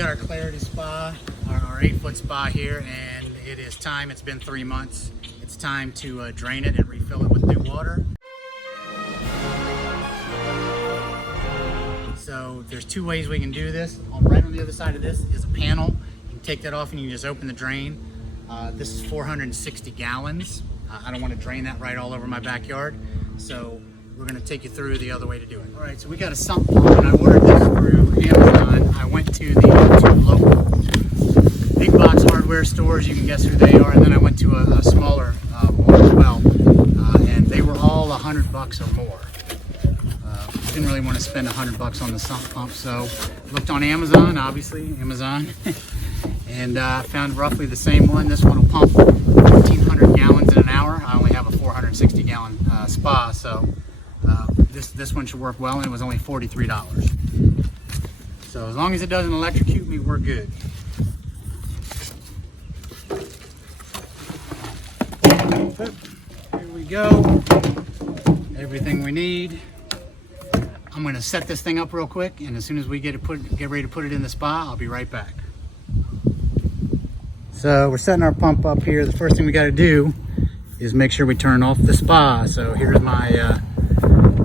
got our Clarity Spa, our 8-foot spa here, and it is time. It's been 3 months. It's time to drain it and refill it with new water. So there's 2 ways we can do this. Right on the other side of this is a panel. You can take that off and you can just open the drain. This is 460 gallons. I don't want to drain that right all over my backyard. So we're going to take you through the other way to do it. All right, so we got a sump pump, and I ordered this through Amazon. I went to the 2 local big box hardware stores. You can guess who they are. And then I went to a smaller one as well. And they were all $100 or more. Didn't really want to spend $100 on the sump pump, so looked on Amazon, obviously, Amazon, and found roughly the same one. This one will pump 1,500 gallons in an hour. I only have a 460 gallon spa, so this one should work well, and it was only $43. So as long as it doesn't electrocute me, we're good. Here we go, everything we need. I'm going to set this thing up real quick, and as soon as we get ready to put it in the spa, I'll be right back. So we're setting our pump up here. The first thing we got to do is make sure we turn off the spa. So here's my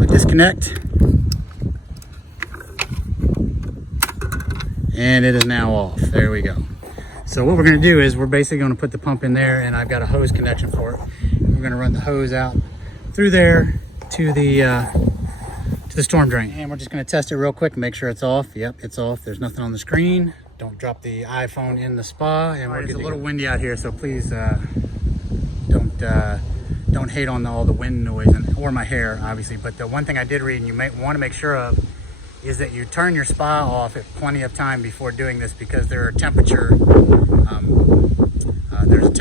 disconnect, and it is now off. There we go. So what we're going to do is we're basically going to put the pump in there, and I've got a hose connection for it. And we're going to run the hose out through there to the storm drain, and we're just going to test it real quick and make sure it's off. Yep, it's off. There's nothing on the screen. Don't drop the iPhone in the spa. And it's a little windy out here, so please don't hate on all the wind noise or my hair, obviously. But the one thing I did read, and you might want to make sure of, is that you turn your spa off at plenty of time before doing this, because there are there's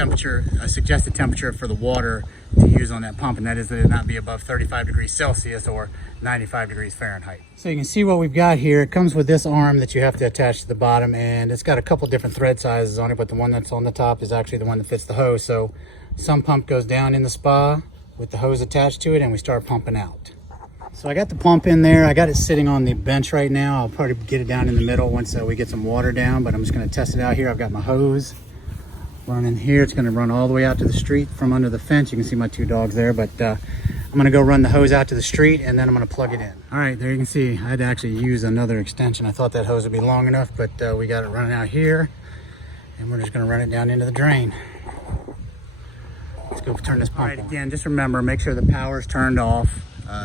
a suggested temperature for the water to use on that pump, and that is that it not be above 35 degrees Celsius or 95 degrees Fahrenheit. So you can see what we've got here. It comes with this arm that you have to attach to the bottom, and it's got a couple different thread sizes on it, but the one that's on the top is actually the one that fits the hose. So some pump goes down in the spa with the hose attached to it, and we start pumping out. So I got the pump in there. I got it sitting on the bench right now. I'll probably get it down in the middle once we get some water down, but I'm just going to test it out here. I've got my hose running here. It's going to run all the way out to the street from under the fence. You can see my 2 dogs there, but I'm going to go run the hose out to the street, and then I'm going to plug it in. All right, there you can see I had to actually use another extension. I thought that hose would be long enough, but we got it running out here, and we're just going to run it down into the drain. Let's go turn this pump on. All right, again, just remember, make sure the power's turned off.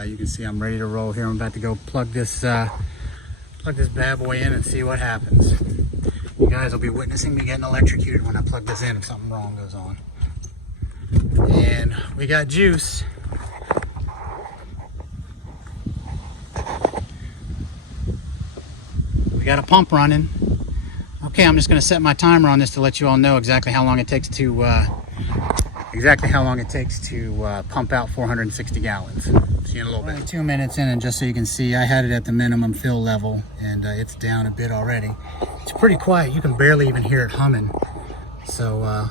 You can see I'm ready to roll here. I'm about to go plug this bad boy in and see what happens. You guys will be witnessing me getting electrocuted when I plug this in if something wrong goes on. And we got juice. We got a pump running. Okay, I'm just going to set my timer on this to let you all know exactly how long it takes to pump out 460 gallons. See you in a little bit. Only 2 minutes in, and just so you can see, I had it at the minimum fill level, and it's down a bit already. It's pretty quiet. You can barely even hear it humming. So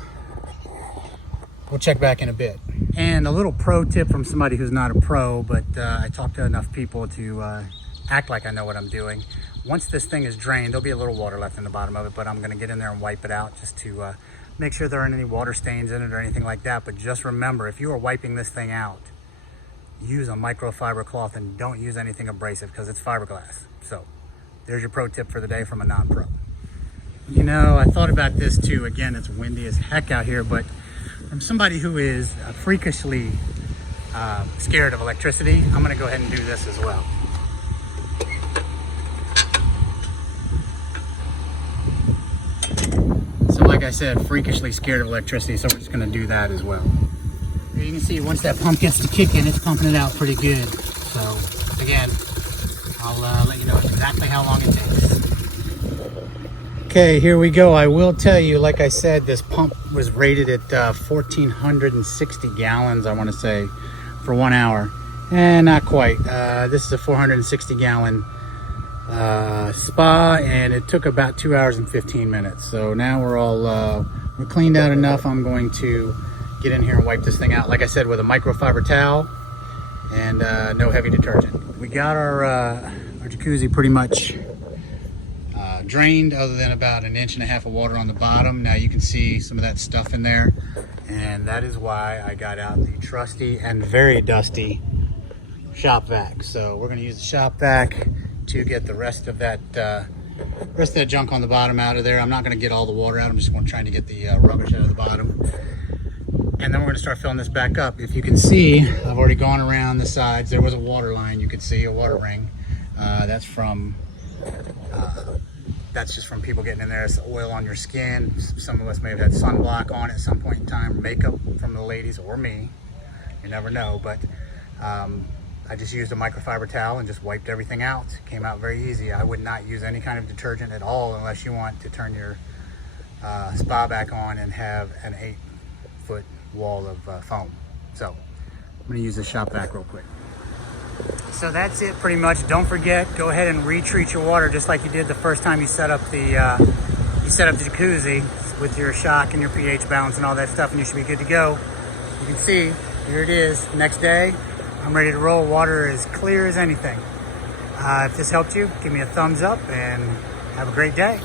we'll check back in a bit. And a little pro tip from somebody who's not a pro, but I talked to enough people to act like I know what I'm doing. Once this thing is drained, there'll be a little water left in the bottom of it, but I'm going to get in there and wipe it out just to make sure there aren't any water stains in it or anything like that. But just remember, if you are wiping this thing out, use a microfiber cloth and don't use anything abrasive, because it's fiberglass. So there's your pro tip for the day from a non-pro. You know, I thought about this too. Again, it's windy as heck out here, but from somebody who is freakishly scared of electricity, I'm going to go ahead and do this as well. So like I said, freakishly scared of electricity, so we're just going to do that as well. Here you can see once that pump gets to kicking, it's pumping it out pretty good. So again, I'll let you know exactly how long it takes. Okay, here we go. I will tell you, like I said, this pump was rated at 1,460 gallons, I want to say, for 1 hour. And not quite. This is a 460 gallon spa, and it took about 2 hours and 15 minutes. So now we're cleaned out enough. I'm going to get in here and wipe this thing out, like I said, with a microfiber towel and no heavy detergent. We got our jacuzzi pretty much drained other than about 1.5 inches of water on the bottom. Now you can see some of that stuff in there, and that is why I got out the trusty and very dusty shop vac. So we're going to use the shop vac to get the rest of that junk on the bottom out of there. I'm not going to get all the water out. I'm just trying to get the rubbish out of the bottom. And then we're going to start filling this back up. If you can see, I've already gone around the sides. There was a water line. You could see a water ring. That's just from people getting in there. It's oil on your skin. Some of us may have had sunblock on at some point in time. Makeup from the ladies or me. You never know. But I just used a microfiber towel and just wiped everything out. It came out very easy. I would not use any kind of detergent at all unless you want to turn your spa back on and have an 8-foot wall of foam. So I'm going to use the shop vac real quick. So that's it pretty much. Don't forget, go ahead and retreat your water just like you did the first time you set up the jacuzzi with your shock and your pH balance and all that stuff, and you should be good to go. You can see, here it is. Next day, I'm ready to roll. Water is clear as anything. If this helped you, give me a thumbs up and have a great day.